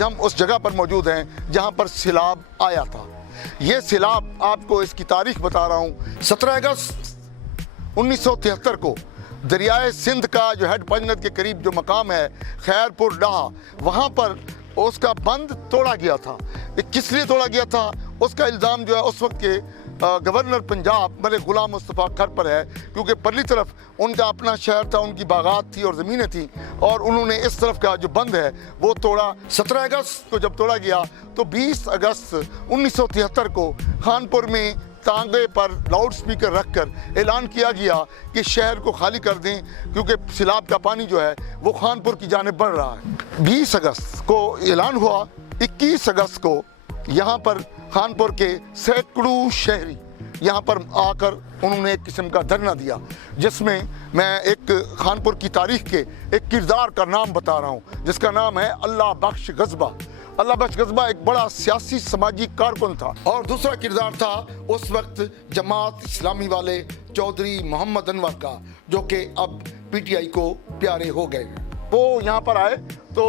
आज हम उस जगह पर मौजूद हैं जहां पर सैलाब आया था। ये सैलाब, आपको इसकी तारीख बता रहा हूं, 17 अगस्त 1973 को दरियाए सिंध का जो हेड पंजनद के करीब जो मकाम है खैरपुर डाह, वहाँ पर उसका बंद तोड़ा गया था। किस लिए तोड़ा गया था उसका इल्ज़ाम जो है उस वक्त के गवर्नर पंजाब मलिक गुलाम मुस्तफ़ा खर पर है, क्योंकि परली तरफ उनका अपना शहर था, उनकी बागात थी और ज़मीनें थीं, और उन्होंने इस तरफ का जो बंद है वो तोड़ा। 17 अगस्त को जब तोड़ा गया तो 20 अगस्त 1973 को खानपुर में तांगे पर लाउड स्पीकर रखकर ऐलान किया गया कि शहर को खाली कर दें, क्योंकि सैलाब का पानी जो है वो खानपुर की जानिब बढ़ रहा है। 20 अगस्त को ऐलान हुआ। 21 अगस्त को यहाँ पर खानपुर के सैकड़ों शहरी यहाँ पर आकर उन्होंने एक किस्म का धरना दिया, जिसमें मैं एक खानपुर की तारीख के एक किरदार का नाम बता रहा हूँ, जिसका नाम है अल्लाह बख्श गज़बा। अल्लाह बख्श गज़बा एक बड़ा सियासी समाजी कारकुन था। और दूसरा किरदार था उस वक्त जमात इस्लामी वाले चौधरी मोहम्मद अनवर का, जो कि अब पीटीआई को प्यारे हो गए हैं। वो यहाँ पर आए तो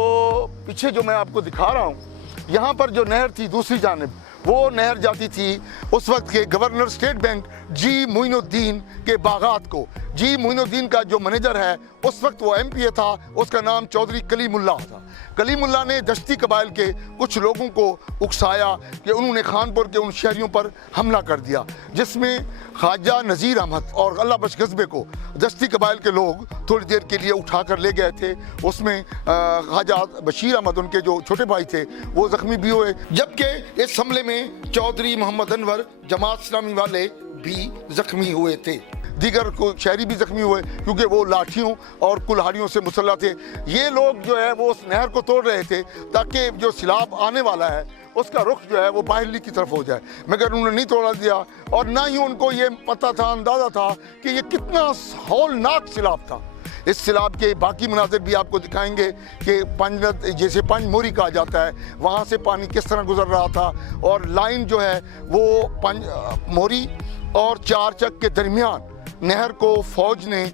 पीछे जो मैं आपको दिखा रहा हूँ, यहाँ पर जो नहर थी दूसरी जानिब, वो नहर जाती थी उस वक्त के गवर्नर स्टेट बैंक जी मोइनुद्दीन के बागात को। जी मोइनुद्दीन का जो मैनेजर है उस वक्त वो एमपीए था, उसका नाम चौधरी कलीमुल्लाह था। कलीमुल्लाह ने दश्ती कबाइल के कुछ लोगों को उकसाया कि उन्होंने खानपुर के उन शहरियों पर हमला कर दिया, जिसमें ख्वाजा नज़ीर अहमद और अल्लाह बख्श गज़बे को दश्ती कबाइल के लोग थोड़ी देर के लिए उठा कर ले गए थे। उसमें ख्वाजा बशीर अहमद, उनके जो छोटे भाई थे, वो ज़ख्मी भी हुए, जबकि इस हमले में चौधरी मोहम्मद अनवर जमात इस्लामी वाले भी ज़ख्मी हुए थे। दीगर को शहरी भी ज़ख्मी हुए, क्योंकि वो लाठियों और कुल्हाड़ियों से मुसल्लह थे। ये लोग जो है वो उस नहर को तोड़ रहे थे ताकि जो सैलाब आने वाला है उसका रुख जो है वो बाहरली की तरफ हो जाए, मगर उन्होंने नहीं तोड़ा दिया। और ना ही उनको ये पता था, अंदाज़ा था कि ये कितना हौलनाक सैलाब था। इस सैलाब के बाकी मनाज़िर भी आपको दिखाएंगे कि पंजनद, जैसे पंज मोरी कहा जाता है, वहाँ से पानी किस तरह गुजर रहा था। और लाइन जो है वो पंज मोरी और चार चक के दरमियान नहर को फौज ने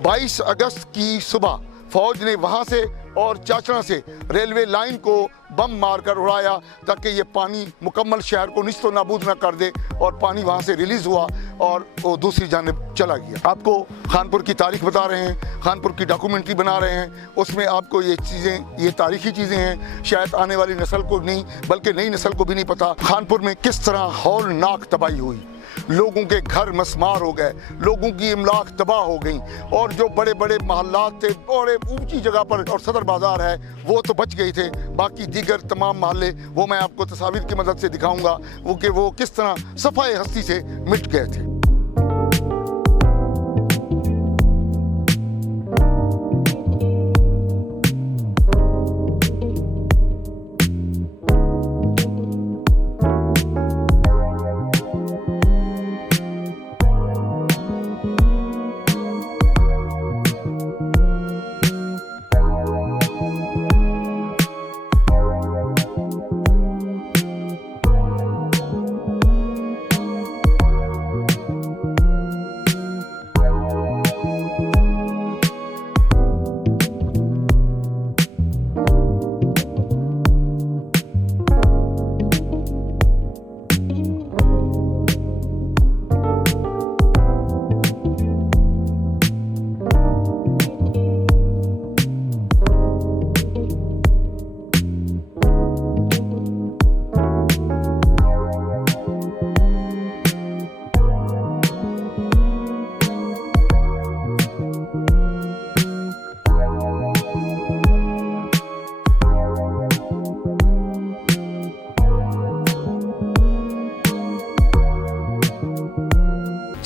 22 अगस्त की सुबह फौज ने वहाँ से और चाचड़ा से रेलवे लाइन को बम मारकर उड़ाया, ताकि ये पानी मुकम्मल शहर को निस्तो नाबूद न कर दे। और पानी वहाँ से रिलीज़ हुआ और वो दूसरी जानिब चला गया। आपको खानपुर की तारीख बता रहे हैं, खानपुर की डॉक्यूमेंट्री बना रहे हैं, उसमें आपको ये चीज़ें, ये तारीखी चीज़ें हैं, शायद आने वाली नस्ल को नहीं बल्कि नई नस्ल को भी नहीं पता खानपुर में किस तरह हौलनाक तबाही हुई। लोगों के घर मसमार हो गए, लोगों की इमलाक तबाह हो गई, और जो बड़े बड़े महल्लात थे, बड़े ऊंची जगह पर और सदर बाज़ार है, वो तो बच गए थे। बाकी दीगर तमाम महल्ले वो मैं आपको तस्वीर की मदद से दिखाऊंगा वो किस तरह सफ़ाए हस्ती से मिट गए थे।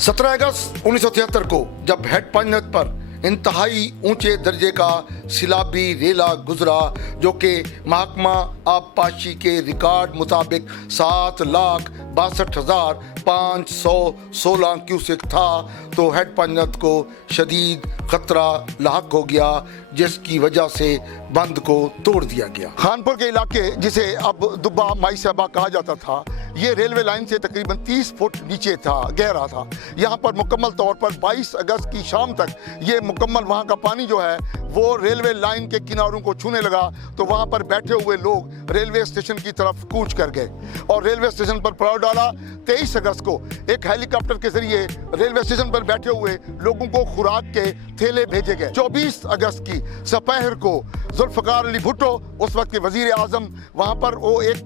सत्रह अगस्त 1973 को जब हेड पंजनद पर इंतहाई ऊंचे दर्जे का सैलाबी रेला गुजरा, जो कि महकमा आबपाशी के रिकॉर्ड मुताबिक 7,62,516 क्यूसेक था, तो हेड पंजनद को शदीद खतरा लाहक हो गया, जिसकी वजह से बंद को तोड़ दिया गया। खानपुर के इलाके, जिसे अब दुब्बा माई साहबा कहा जाता था, ये रेलवे लाइन से तकरीबन 30 फुट नीचे था, गहरा था। यहाँ पर मुकम्मल तौर पर 22 अगस्त की शाम तक ये मुकम्मल वहाँ का पानी जो है वो रेलवे लाइन के किनारों को छूने लगा तो वहाँ पर बैठे हुए लोग रेलवे स्टेशन की तरफ कूच कर गए और रेलवे स्टेशन पर पड़ाव डाला। 23 अगस्त को एक हेलीकॉप्टर के जरिए रेलवे स्टेशन पर बैठे हुए लोगों को खुराक के थैले भेजे गए। 24 अगस्त की दोपहर को जुल्फ़िकार अली भुट्टो, उस वक्त के वजीर आज़म, वहाँ पर वो एक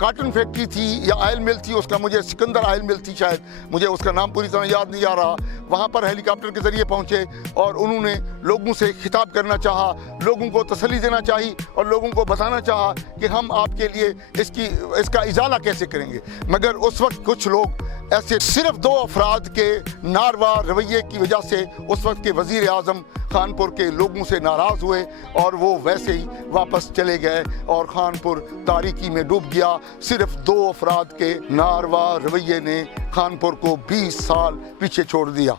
काटन फैक्ट्री थी या ऑयल मिल थी, उसका मुझे सिकंदर ऑयल मिल थी शायद, मुझे उसका नाम पूरी तरह याद नहीं आ रहा। वहाँ पर हेलीकॉप्टर के जरिए पहुँचे और उन्होंने लोगों से खिताब करना चाहा, लोगों को तसल्ली देना चाहिए और लोगों को बताना चाहा कि हम आपके लिए इसका इजाला कैसे करेंगे। मगर उस वक्त कुछ लोग ऐसे, सिर्फ 2 अफराद के नारवा रवैये की वजह से उस वक्त के वजीर आज़म खानपुर के लोगों से नाराज़ हुए और वो वैसे ही वापस चले गए और खानपुर तारीकी में डूब गया। सिर्फ 2 अफराद के नारवा रवैये ने खानपुर को 20 साल पीछे छोड़ दिया।